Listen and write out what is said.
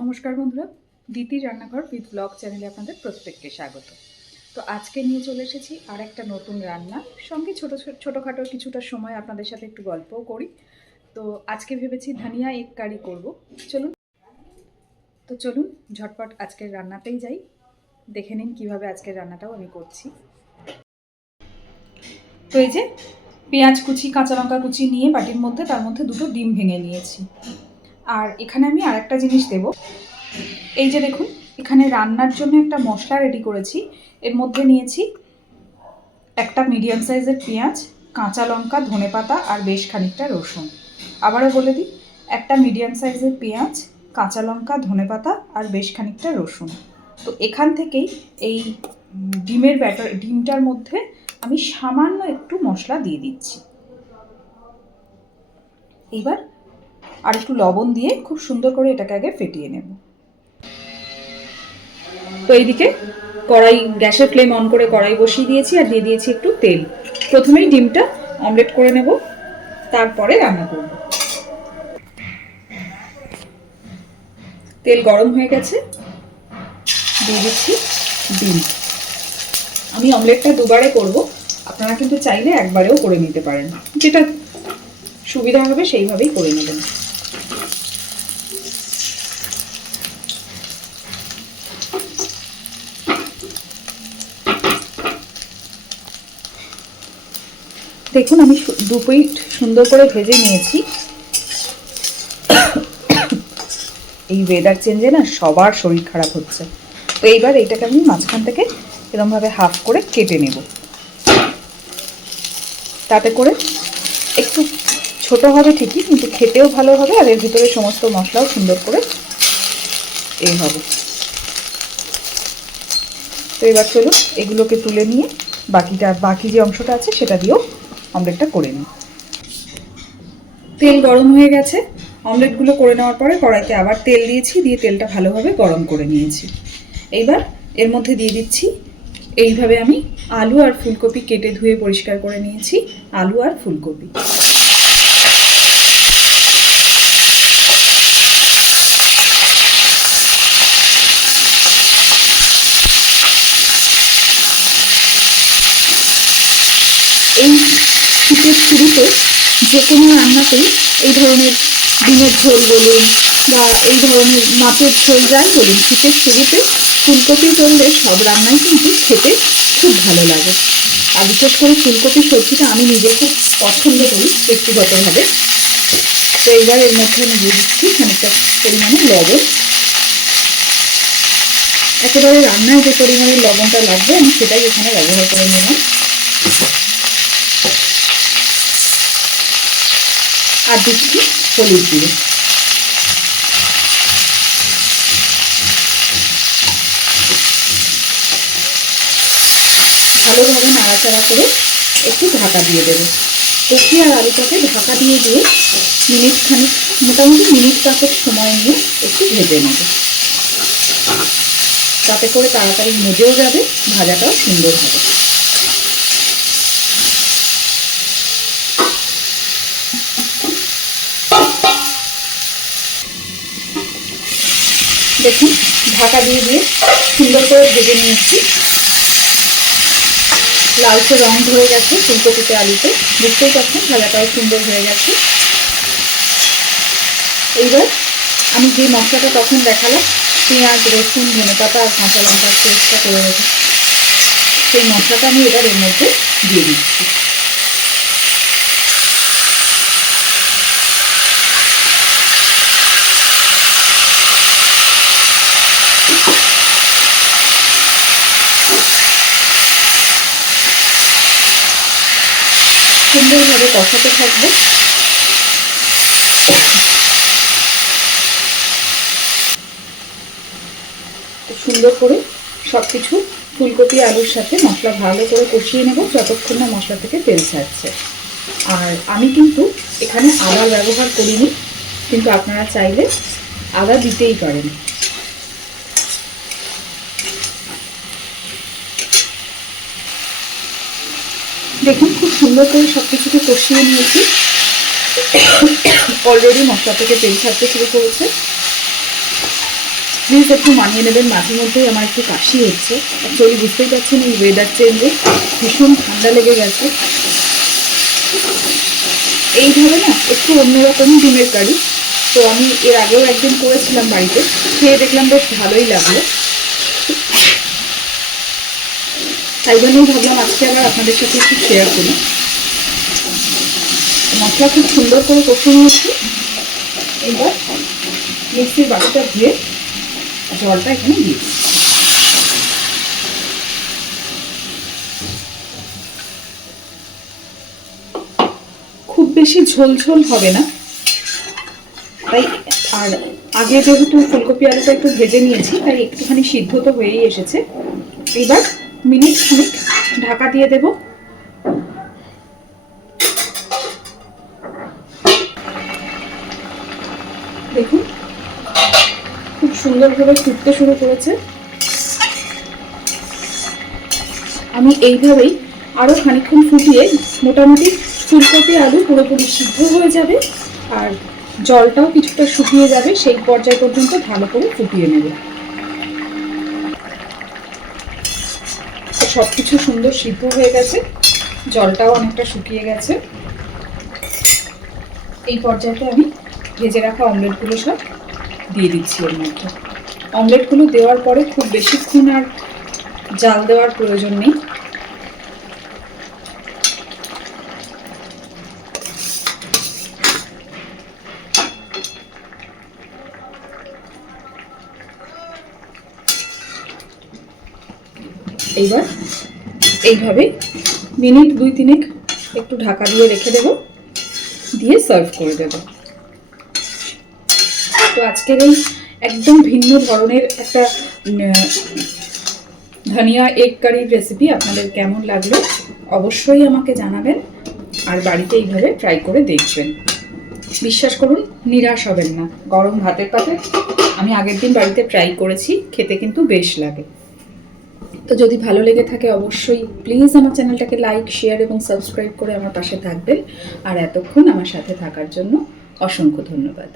নমস্কার বন্ধুরা, দিতি রান্নাঘর উইথ ব্লগ চ্যানেলে আপনাদের প্রত্যেককে স্বাগত। তো আজকে নিয়ে চলে এসেছি আর একটা নতুন রান্না, সঙ্গে ছোটোখাটো কিছুটা সময় আপনাদের সাথে একটু গল্পও করি। তো আজকে ভেবেছি ধনিয়া এগ কারি করব। চলুন ঝটপট আজকের রান্নাতেই যাই, দেখে নিন কীভাবে আজকের রান্নাটাও আমি করছি। তো এই যে পেঁয়াজ কুচি, কাঁচা লঙ্কা কুচি নিয়ে বাটির মধ্যে, তার মধ্যে দুটো ডিম ভেঙে নিয়েছি। আর এখানে আমি আরেকটা জিনিস দেব। এই যে দেখুন, এখানে রান্নার জন্য একটা মশলা রেডি করেছি। এর মধ্যে নিয়েছি একটা মিডিয়াম সাইজের পেঁয়াজ, কাঁচা লঙ্কা, ধনেপাতা আর বেশ খানিকটা রসুন। আবারও বলে দিই, একটা মিডিয়াম সাইজের পেঁয়াজ, কাঁচা লঙ্কা, ধনেপাতা আর বেশ খানিকটা রসুন। তো এখান থেকেই এই ডিমটার মধ্যে আমি সামান্য একটু মশলা দিয়ে দিচ্ছি। এবার আর একটু লবণ দিয়ে খুব সুন্দর করে এটাকে আগে ফেটিয়ে নেব। তো এইদিকে গ্যাসের ফ্লেম অন করে কড়াই বসিয়ে দিয়েছি আর দিয়ে দিয়েছি একটু তেল। প্রথমেই ডিমটা অমলেট করে নেব, তারপরে রান্না করব। তেল গরম হয়ে গেছে, দিয়ে দিচ্ছি ডিম। আমি অমলেটটা দুবারে করব, আপনারা কিন্তু চাইলে একবারেও করে নিতে পারেন, যেটা সুবিধা হবে সেইভাবেই করে নেবেন। দেখুন, আমি দু পিঠ সুন্দর করে ভেজে নিয়েছি। এই ওয়েদার চেঞ্জে না সবার শরীর খারাপ হচ্ছে। তো এইবার এইটাকে আমি মাঝখান থেকে এরকমভাবে হাফ করে কেটে নেব। তাতে করে একটু ছোট হবে ঠিকই, কিন্তু খেতেও ভালো হবে আর এর ভিতরে সমস্ত মশলাও সুন্দর করে এই হবে। তো এবার চলুন এগুলোকে তুলে নিয়ে বাকি যে অংশটা আছে সেটা দিয়েও অমলেটটা করে নিই। তেল গরম হয়ে গেছে। অমলেটগুলো করে নেওয়ার পরে কড়াইতে আবার তেল দিয়েছি, দিয়ে তেলটা ভালোভাবে গরম করে নিয়েছি। এইবার এর মধ্যে দিয়ে দিচ্ছি, এইভাবে আমি আলু আর ফুলকপি কেটে ধুয়ে পরিষ্কার করে নিয়েছি। আলু আর ফুলকপি এই শীতের শুরুতে যে কোনো রান্নাতেই এই ধরনের ডিমের ঝোল বলুন বা এই ধরনের মাছের ঝোল যাই বলুন, শীতের শুরুতে ফুলকপি করলে সব রান্নাই কিন্তু খেতে খুব ভালো লাগে। আর বিশেষ করে ফুলকপি সবজিটা আমি নিজে খুব পছন্দ করি ব্যক্তিগতভাবে। তো এইবার এর মধ্যে আমি দিয়ে দিচ্ছি খানিকটা পরিমাণে লবণ। একেবারে রান্নায় যে পরিমাণে লবণটা লাগবে আমি সেটাই এখানে ব্যবহার করে নিলাম। আর দিচ্ছি হলুদ গুঁড়ো। ভালোভাবে নাড়াচাড়া করে একটু ঢাকা দিয়ে দেবো। কপি আর আলুটাকে ঢাকা দিয়ে মোটামুটি মিনিট পাঁচেক সময় নিয়ে একটু ভেজে নেব। তাতে করে তাড়াতাড়ি মজেও যাবে, ভাজাটাও সুন্দর হবে। দেখুন, ঢাকা দিয়ে সুন্দর করে ভেজে নিয়েছি। লালচে রং ধরে গেছে ফুলকপিতে, আলুতে, বুঝতেই পারছেন ভাজাটাও সুন্দর হয়ে গেছে। এইবার আমি যে মশলাটা তখন দেখালাম, পেঁয়াজ, রসুন, ধনেপাতা আর কাঁচা লঙ্কার পেস্টটা করে রেখে, সেই মশলাটা আমি এবার এর মধ্যে দিয়ে দিচ্ছি। সুন্দরভাবে কষাতে থাকবো। সুন্দর করে সব কিছু ফুলকপি আলুর সাথে মশলা ভালো করে কষিয়ে নেব যতক্ষণ না মশলা থেকে তেল ছাড়ছে। আর আমি কিন্তু এখানে আদা ব্যবহার করিনি, কিন্তু আপনারা চাইলে আদা দিতেই পারেন। দেখুন, খুব সুন্দর করে সব কিছুকে কষিয়ে নিয়েছি। অলরেডি মশলা থেকে তেল ছাড়তে শুরু করেছে। প্লিজ একটু মানিয়ে নেবেন, মাঝে মধ্যেই আমার একটু কাশি হচ্ছে। অ্যাকচুয়ালি বুঝতেই পারছেন এই ওয়েদার চেঞ্জে ভীষণ ঠান্ডা লেগে গেছে। এইভাবে না একটু অন্যরকম ডিমের কারি, তো আমি এর আগেও একদিন করেছিলাম বাড়িতে, খেয়ে দেখলাম বেশ ভালোই লাগলো, তাই জন্যই ভাবলাম আজকে আবার আপনাদের সাথে একটু শেয়ার করি। মশলা খুব সুন্দর করে কষে নিয়েছি। এবার মিক্সির বাটিটা ধুয়ে জলটা এখানে দিয়ে দিই। খুব বেশি ঝোল ঝোল হবে না তাই, আর আগে যেহেতু ফুলকপি আলুটা একটু ভেজে নিয়েছি তাই একটুখানি সিদ্ধ তো হয়েই এসেছে। এবার মিনিট খানিক ঢাকা দিয়ে দেব। দেখুন খুব সুন্দরভাবে ফুটতে শুরু করেছে। আমি এইভাবেই আরও খানিকক্ষণ ফুটিয়ে মোটামুটি ফুলকপি আলু পুরোপুরি সিদ্ধ হয়ে যাবে আর জলটাও কিছুটা শুকিয়ে যাবে, সেই পর্যায় পর্যন্ত ভালো করে ফুটিয়ে নেব। সব কিছু সুন্দর সিদ্ধ হয়ে গেছে, জলটাও অনেকটা শুকিয়ে গেছে। এই পর্যায়ে আমি ভেজে রাখা অমলেটগুলো সব দিয়ে দিচ্ছি এর মধ্যে। অমলেটগুলো দেওয়ার পরে খুব বেশিক্ষণ আর জাল দেওয়ার প্রয়োজন নেই। এইবার এইভাবে মিনিট 2-3 একটু ঢাকা দিয়ে রেখে দেব, দিয়ে সার্ভ করে দেব। তো আজকের এই একদম ভিন্ন ধরনের একটা ধনিয়া এগ কারির রেসিপি আপনাদের কেমন লাগলো অবশ্যই আমাকে জানাবেন, আর বাড়িতে এইভাবে ট্রাই করে দেখবেন। বিশ্বাস করুন নিরাশ হবেন না। গরম ভাতের পাতে আমি আগের দিন বাড়িতে ট্রাই করেছি, খেতে কিন্তু বেশ লাগে। তো যদি ভালো লেগে থাকে অবশ্যই প্লিজ আমার চ্যানেলটাকে লাইক, শেয়ার এবং সাবস্ক্রাইব করে আমার পাশে থাকবেন। আর এতক্ষণ আমার সাথে থাকার জন্য অসংখ্য ধন্যবাদ।